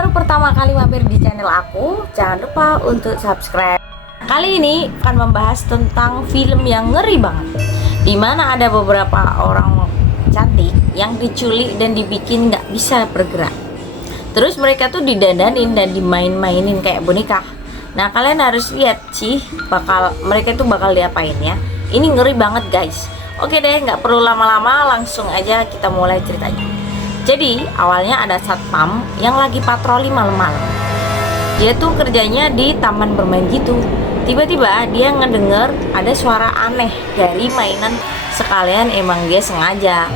baru pertama kali mampir di channel aku, jangan lupa untuk subscribe. Kali ini akan membahas tentang film yang ngeri banget, dimana ada beberapa orang cantik yang diculik dan dibikin nggak bisa bergerak. Terus mereka tuh didandanin dan dimain-mainin kayak boneka. Nah, kalian harus lihat sih mereka itu bakal diapain ya. Ini ngeri banget guys. Oke deh, nggak perlu lama-lama, langsung aja kita mulai ceritanya. Jadi awalnya ada satpam yang lagi patroli malam-malam. Dia tuh kerjanya di taman bermain gitu. Tiba-tiba dia ngedenger ada suara aneh dari mainan. Sekalian emang dia sengaja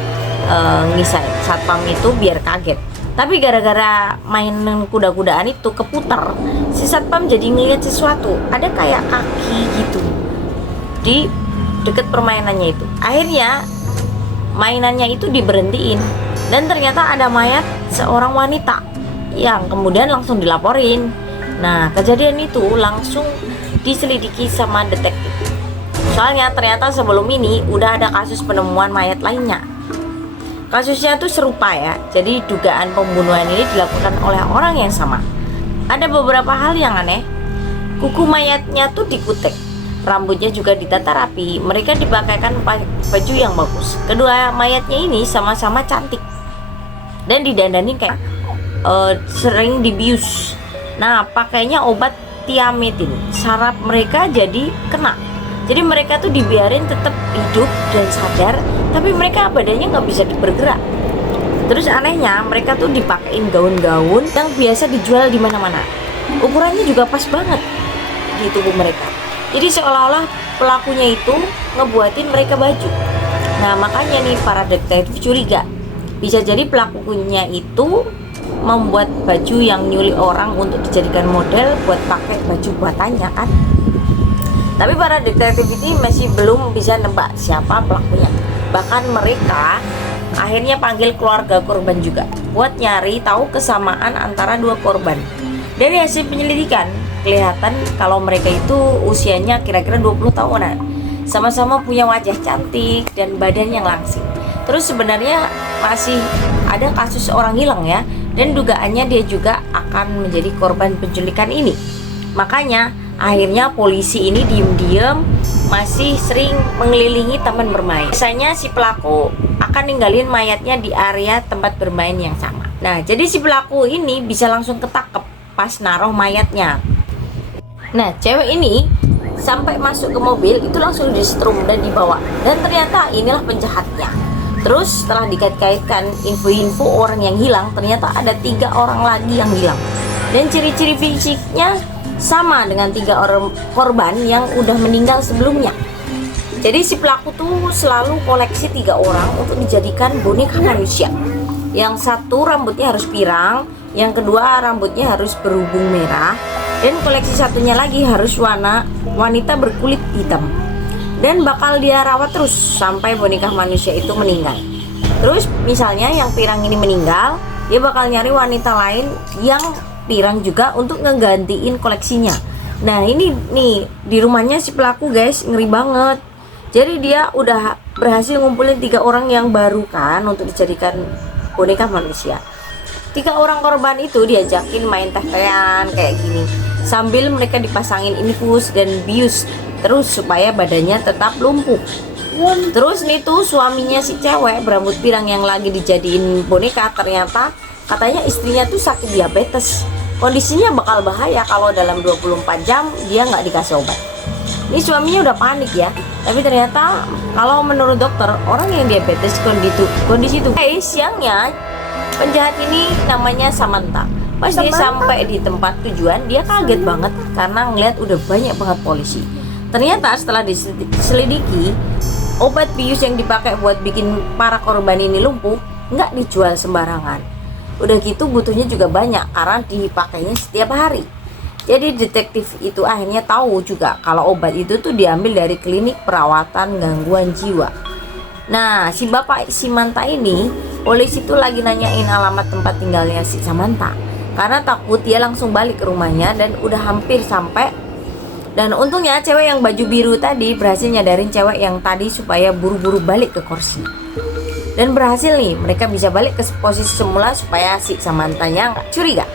ngisain satpam itu biar kaget. Tapi gara-gara mainan kuda-kudaan itu keputar, si satpam jadi ngeliat sesuatu. Ada kayak kaki gitu di deket permainannya itu. Akhirnya mainannya itu diberhentiin. Dan ternyata ada mayat seorang wanita yang kemudian langsung dilaporin. Nah, kejadian itu langsung diselidiki sama detektif. Soalnya ternyata sebelum ini udah ada kasus penemuan mayat lainnya. Kasusnya tuh serupa ya. Jadi dugaan pembunuhan ini dilakukan oleh orang yang sama. Ada beberapa hal yang aneh. Kuku mayatnya tuh dikutek, rambutnya juga ditata rapi. Mereka dipakaikan baju yang bagus. Kedua mayatnya ini sama-sama cantik dan didandanin kayak sering dibius. Nah, pakainya obat tiametin. Saraf mereka jadi kena. Jadi mereka tuh dibiarin tetap hidup dan sadar, tapi mereka badannya nggak bisa bergerak. Terus anehnya mereka tuh dipakein gaun-gaun yang biasa dijual di mana-mana. Ukurannya juga pas banget di tubuh mereka. Jadi seolah-olah pelakunya itu ngebuatin mereka baju. Nah, makanya nih para detektif curiga. Bisa jadi pelakunya itu membuat baju yang nyulik orang untuk dijadikan model buat pakai baju buatannya kan. Tapi para detektif ini masih belum bisa nebak siapa pelakunya. Bahkan mereka akhirnya panggil keluarga korban juga buat nyari tahu kesamaan antara dua korban. Dari hasil penyelidikan kelihatan kalau mereka itu usianya kira-kira 20 tahunan. Sama-sama punya wajah cantik dan badan yang langsing. Terus sebenarnya masih ada kasus orang hilang ya, dan dugaannya dia juga akan menjadi korban penculikan ini. Makanya akhirnya polisi ini diem-diem masih sering mengelilingi taman bermain. Biasanya si pelaku akan ninggalin mayatnya di area tempat bermain yang sama. Nah, jadi si pelaku ini bisa langsung ketangkep pas naruh mayatnya. Nah, cewek ini sampai masuk ke mobil itu langsung disetrum dan dibawa. Dan ternyata inilah penjahatnya. Terus setelah dikait-kaitkan info-info orang yang hilang, ternyata ada 3 orang lagi yang hilang. Dan ciri-ciri fisiknya sama dengan 3 orang korban yang udah meninggal sebelumnya. Jadi si pelaku tuh selalu koleksi 3 orang untuk dijadikan boneka manusia. Yang satu rambutnya harus pirang, yang kedua rambutnya harus berhubung merah, dan koleksi satunya lagi harus wanita berkulit hitam. Dan bakal dia rawat terus sampai boneka manusia itu meninggal. Terus misalnya yang pirang ini meninggal, dia bakal nyari wanita lain yang pirang juga untuk ngegantiin koleksinya. Nah, ini nih di rumahnya si pelaku guys, ngeri banget. Jadi dia udah berhasil ngumpulin 3 orang yang baru kan untuk dijadikan boneka manusia. 3 orang korban itu diajakin main teh-tehan kayak gini, sambil mereka dipasangin infus dan bius terus supaya badannya tetap lumpuh. Terus nih tuh suaminya si cewek berambut pirang yang lagi dijadiin boneka, ternyata katanya istrinya tuh sakit diabetes. Kondisinya bakal bahaya kalau dalam 24 jam dia nggak dikasih obat. Ini suaminya udah panik ya. Tapi ternyata kalau menurut dokter, orang yang diabetes kondisi itu. Siangnya penjahat ini namanya Samantha. Pas dia sampai di tempat tujuan, dia kaget banget karena ngeliat udah banyak banget polisi. Ternyata setelah diselidiki, obat bius yang dipakai buat bikin para korban ini lumpuh nggak dijual sembarangan. Udah gitu butuhnya juga banyak karena dipakainya setiap hari. Jadi detektif itu akhirnya tahu juga kalau obat itu tuh diambil dari klinik perawatan gangguan jiwa. Nah, si bapak Samantha ini, polisi tuh lagi nanyain alamat tempat tinggalnya si Samantha karena takut dia langsung balik ke rumahnya dan udah hampir sampai. Dan untungnya cewek yang baju biru tadi berhasil nyadarin cewek yang tadi supaya buru-buru balik ke kursi. Dan berhasil nih, mereka bisa balik ke posisi semula supaya si Samantha-nya nggak curiga.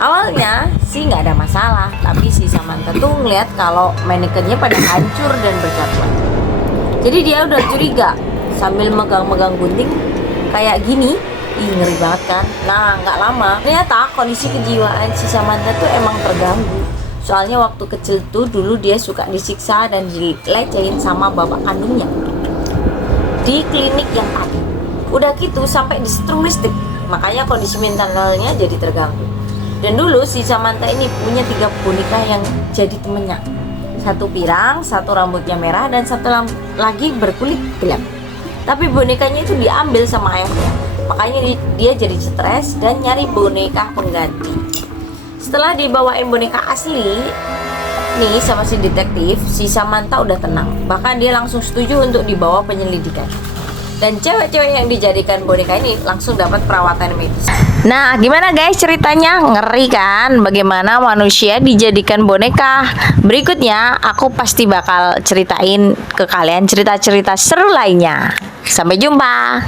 Awalnya sih nggak ada masalah, tapi si Samantha tuh ngeliat kalau manekennya pada hancur dan berjatuhan. Jadi dia udah curiga sambil megang-megang gunting kayak gini. Ih, ngeri banget kan. Nah, nggak lama ternyata kondisi kejiwaan si Samantha tuh emang terganggu. Soalnya waktu kecil tuh dulu dia suka disiksa dan dilecehin sama bapak kandungnya di klinik yang tadi. Udah gitu sampai disetrum listrik. Makanya kondisi mentalnya jadi terganggu. Dan dulu si Samantha ini punya 3 boneka yang jadi temennya. Satu pirang, satu rambutnya merah, dan satu lagi berkulit gelap. Tapi bonekanya itu diambil sama ayahnya. Makanya dia jadi stres dan nyari boneka pengganti. Setelah dibawain boneka asli nih sama si detektif, si Samantha udah tenang. Bahkan dia langsung setuju untuk dibawa penyelidikan. Dan cewek-cewek yang dijadikan boneka ini langsung dapat perawatan medis. Nah, gimana guys ceritanya? Ngeri kan? Bagaimana manusia dijadikan boneka? Berikutnya aku pasti bakal ceritain ke kalian cerita-cerita seru lainnya. Sampai jumpa.